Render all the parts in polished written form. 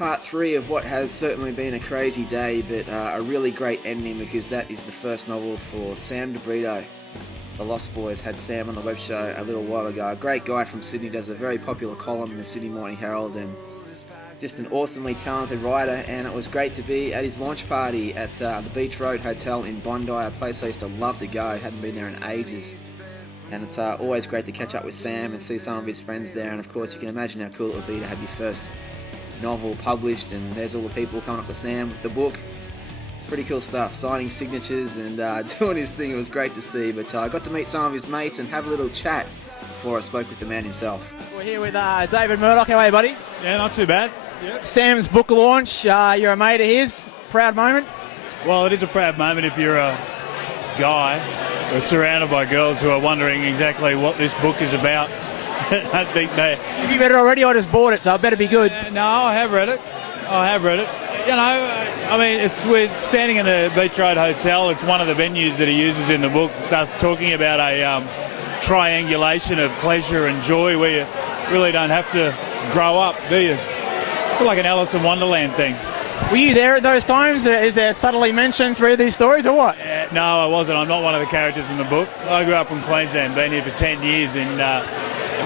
part 3 of what has certainly been a crazy day, but a really great ending, because that is the first novel for Sam Brito. The Lost Boys had Sam on the web show a little while ago. A great guy from Sydney, does a very popular column in the Sydney Morning Herald, and just an awesomely talented writer. And it was great to be at his launch party at the Beach Road Hotel in Bondi, a place I used to love to go. Hadn't been there in ages. And it's always great to catch up with Sam and see some of his friends there. And of course, you can imagine how cool it would be to have your first novel published, and there's all the people coming up to Sam with the book. Pretty cool stuff, signing signatures and doing his thing. It was great to see, but I got to meet some of his mates and have a little chat before I spoke with the man himself. We're here with David Murdoch. How are you, buddy? Yeah, not too bad. Yep. Sam's book launch, you're a mate of his. Proud moment? Well, it is a proud moment if you're a guy who's surrounded by girls who are wondering exactly what this book is about. I think they... Have you read it already? I just bought it, so it better be good. No, I have read it. You know, I mean, we're standing in the Beach Road Hotel. It's one of the venues that he uses in the book. Starts talking about a triangulation of pleasure and joy where you really don't have to grow up, do you? It's like an Alice in Wonderland thing. Were you there at those times? Is there subtly mentioned through these stories or what? No, I wasn't. I'm not one of the characters in the book. I grew up in Queensland, been here for 10 years, and I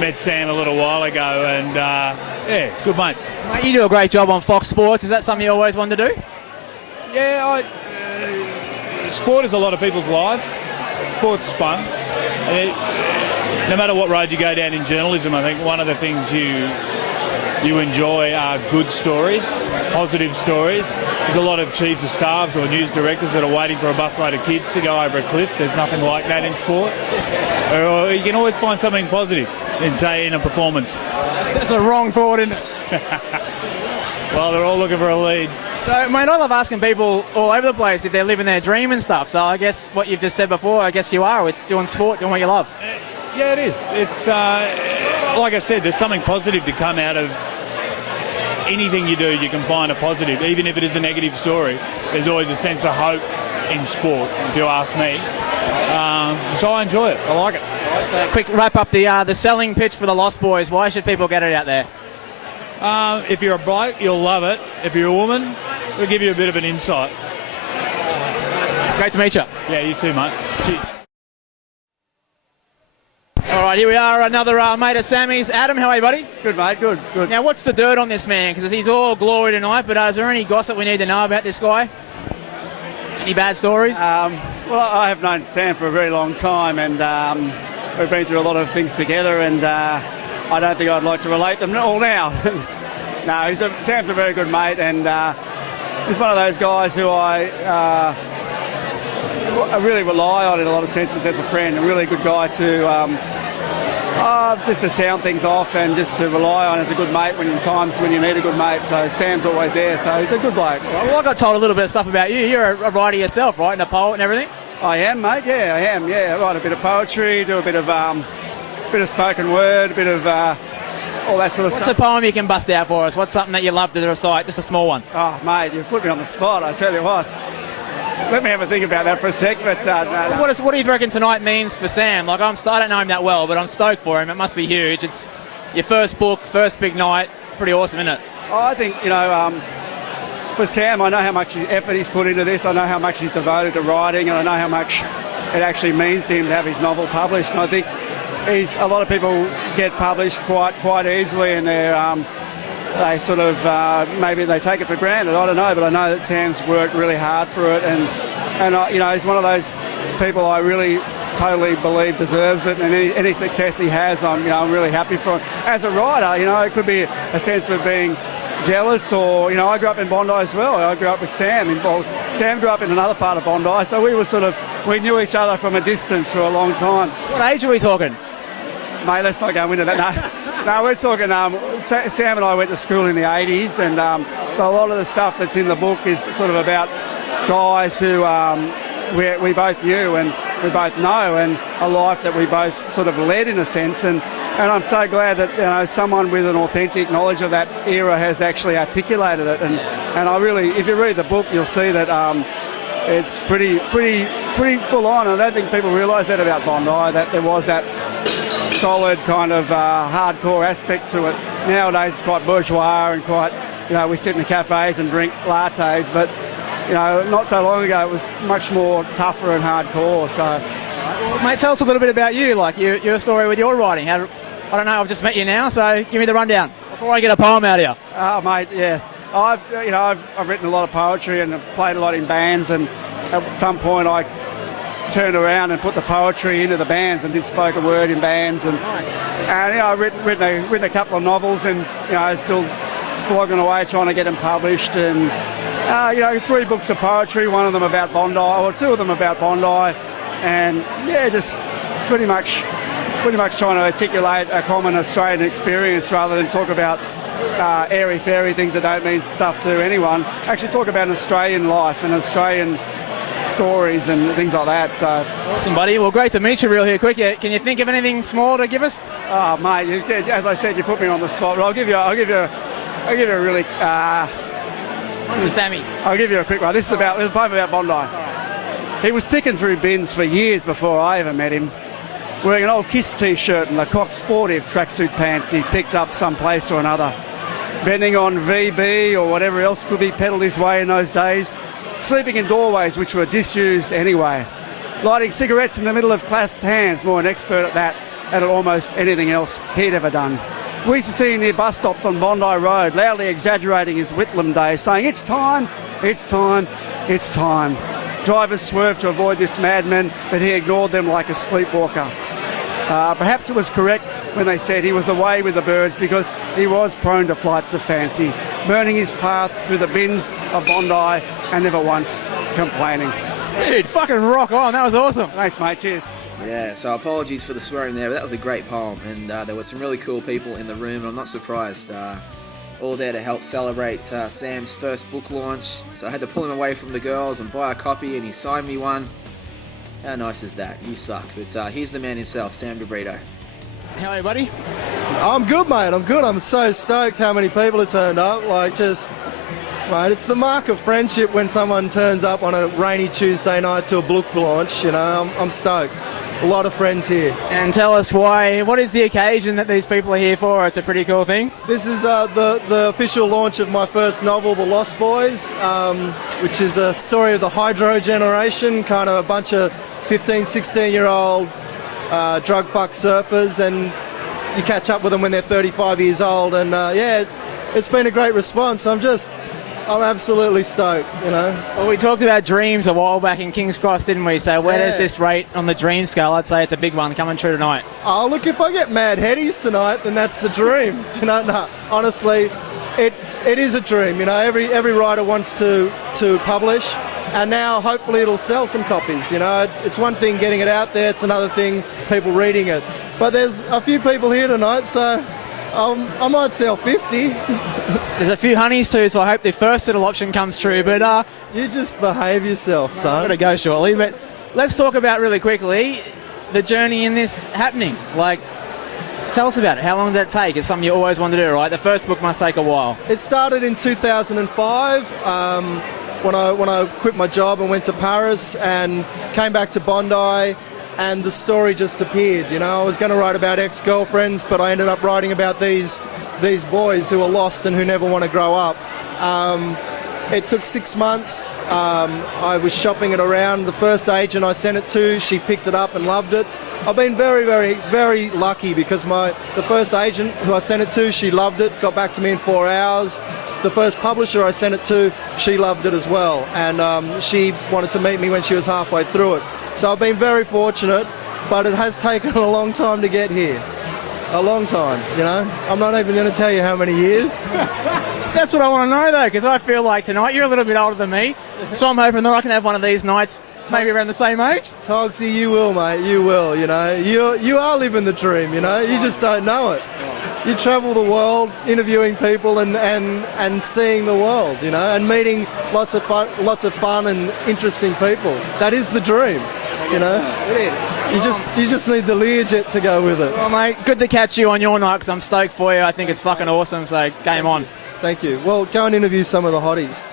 met Sam a little while ago, and yeah, good mates. Mate, you do a great job on Fox Sports. Is that something you always wanted to do? Yeah, sport is a lot of people's lives. Sport's fun. No matter what road you go down in journalism, I think one of the things you enjoy are good stories, positive stories. There's a lot of chiefs of staffs or news directors that are waiting for a busload of kids to go over a cliff. There's nothing like that in sport. Or you can always find something positive in, say, in a performance. That's a wrong thought, isn't it? Well, they're all looking for a lead. So, mate, I love asking people all over the place if they're living their dream and stuff. So I guess what you've just said before, I guess you are with doing sport, doing what you love. Yeah, it is. It's, like I said, there's something positive to come out of anything you do. You can find a positive. Even if it is a negative story, there's always a sense of hope in sport, if you ask me. So I enjoy it. I like it. Right, so quick wrap up the selling pitch for the Lost Boys. Why should people get it out there? If you're a bloke, you'll love it. If you're a woman, it'll give you a bit of an insight. Great to meet you. Yeah, you too, mate. Cheers. All right, here we are, another mate of Sammy's. Adam, how are you, buddy? Good, mate, good. Now, what's the dirt on this man? Because he's all glory tonight, but is there any gossip we need to know about this guy? Any bad stories? Well, I have known Sam for a very long time, and we've been through a lot of things together, and I don't think I'd like to relate them all now. No, Sam's a very good mate, and he's one of those guys who I really rely on in a lot of senses as a friend. A really good guy to just to sound things off and just to rely on as a good mate when you need a good mate. So Sam's always there, so he's a good bloke. Well, I got told a little bit of stuff about you. You're a writer yourself, right? And a poet and everything? I am, mate. Yeah, I am. Yeah, I write a bit of poetry, do a bit of spoken word, a bit of all that sort of stuff. What's a poem you can bust out for us? What's something that you love to recite? Just a small one. Oh, mate, you put me on the spot, I tell you what. Let me have a think about that for a sec. But no. What do you reckon tonight means for Sam? Like, I don't know him that well, but I'm stoked for him. It must be huge. It's your first book, first big night. Pretty awesome, isn't it? Oh, I think, for Sam, I know how much effort he's put into this. I know how much he's devoted to writing, and I know how much it actually means to him to have his novel published. And I think a lot of people get published quite easily, and they sort of maybe they take it for granted. I don't know, but I know that Sam's worked really hard for it, and he's one of those people I really totally believe deserves it, and any success he has, I'm really happy for him. As a writer, it could be a sense of being jealous, or I grew up in Bondi as well. I grew up with Sam. Sam grew up in another part of Bondi, so we knew each other from a distance for a long time. What age are we talking? Mate, let's not go into that. No, we're talking, Sam and I went to school in the 80s, and so a lot of the stuff that's in the book is sort of about guys who we both knew and we both know, and a life that we both sort of led in a sense. And I'm so glad that someone with an authentic knowledge of that era has actually articulated it. And I really, if you read the book, you'll see that it's pretty full on. I don't think people realise that about Bondi, that there was that solid kind of hardcore aspect to it. Nowadays it's quite bourgeois and quite we sit in the cafes and drink lattes, but not so long ago it was much more tougher and hardcore. So, well, mate, tell us a little bit about you, like your story with your writing. I don't know, I've just met you now, so give me the rundown before I get a poem out of you. Oh, mate, yeah. I've written a lot of poetry and played a lot in bands, and at some point I turned around and put the poetry into the bands and did spoken word in bands, and Nice. and I've written a couple of novels, and still flogging away trying to get them published, and 3 books of poetry, one of them about Bondi, or 2 of them about Bondi, and just pretty much trying to articulate a common Australian experience rather than talk about airy-fairy things that don't mean stuff to anyone. Actually talk about an Australian life and Australian stories and things like that. So Awesome, buddy. Well, great to meet you real here quick. Can you think of anything small to give us? Oh, mate, as I said, you put me on the spot, but I'll give you a really Sammy. I'll give you a quick one. This is a poem about Bondi. He was picking through bins for years before I ever met him, wearing an old Kiss t-shirt and the Cox Sportive tracksuit pants he picked up someplace or another, bending on VB or whatever else could be peddled his way in those days, sleeping in doorways which were disused anyway, lighting cigarettes in the middle of clasped hands, more an expert at that than at almost anything else he'd ever done. We used to see him near bus stops on Bondi Road, loudly exaggerating his Whitlam days, saying, "It's time, it's time, it's time." Drivers swerved to avoid this madman, but he ignored them like a sleepwalker. Perhaps it was correct when they said he was away with the birds, because he was prone to flights of fancy, burning his path through the bins of Bondi and never once complaining. Dude, fucking rock on. That was awesome. Thanks, mate. Cheers. Yeah, so apologies for the swearing there, but that was a great poem, and there were some really cool people in the room, and I'm not surprised. All there to help celebrate Sam's first book launch, so I had to pull him away from the girls and buy a copy, and he signed me one. How nice is that? You suck. But here's the man himself, Sam Brito. How are you, buddy? I'm good, mate. I'm good. I'm so stoked how many people have turned up. Mate, it's the mark of friendship when someone turns up on a rainy Tuesday night to a book launch. I'm stoked. A lot of friends here. And tell us why. What is the occasion that these people are here for? It's a pretty cool thing. This is the official launch of my first novel, The Lost Boys, which is a story of the hydro generation, kind of a bunch of 15, 16-year-old drug fuck surfers, and you catch up with them when they're 35 years old, and it's been a great response. I'm absolutely stoked, Well, we talked about dreams a while back in King's Cross, didn't we? So where does this rate on the dream scale? I'd say it's a big one coming true tonight. Oh, look, if I get mad headies tonight, then that's the dream. No, honestly, it is a dream. Every writer wants to publish, and now hopefully it'll sell some copies. It's one thing getting it out there, it's another thing people reading it. But there's a few people here tonight, so I might sell 50. There's a few honeys too, so I hope the first little option comes true. But You just behave yourself, son. I'm going to go shortly. But let's talk about really quickly the journey in this happening. Tell us about it. How long did that take? It's something you always wanted to do, right? The first book must take a while. It started in 2005 when I quit my job and went to Paris and came back to Bondi. And the story just appeared. I was going to write about ex-girlfriends, but I ended up writing about these boys who are lost and who never want to grow up. It took 6 months. I was shopping it around. The first agent I sent it to, she picked it up and loved it. I've been very, very, very lucky because the first agent who I sent it to, she loved it, got back to me in 4 hours. The first publisher I sent it to, she loved it as well. And she wanted to meet me when she was halfway through it. So I've been very fortunate, but it has taken a long time to get here. A long time, I'm not even going to tell you how many years. That's what I want to know, though, because I feel like tonight you're a little bit older than me, so I'm hoping that I can have one of these nights maybe around the same age. Togsy, you will, mate, you will, You are living the dream, You just don't know it. You travel the world interviewing people and seeing the world, and meeting lots of fun and interesting people. That is the dream. It is. You just need the Learjet to go with it. Well, mate, good to catch you on your night because I'm stoked for you. I think it's fucking awesome, so game on. Thank you. Well, go and interview some of the hotties.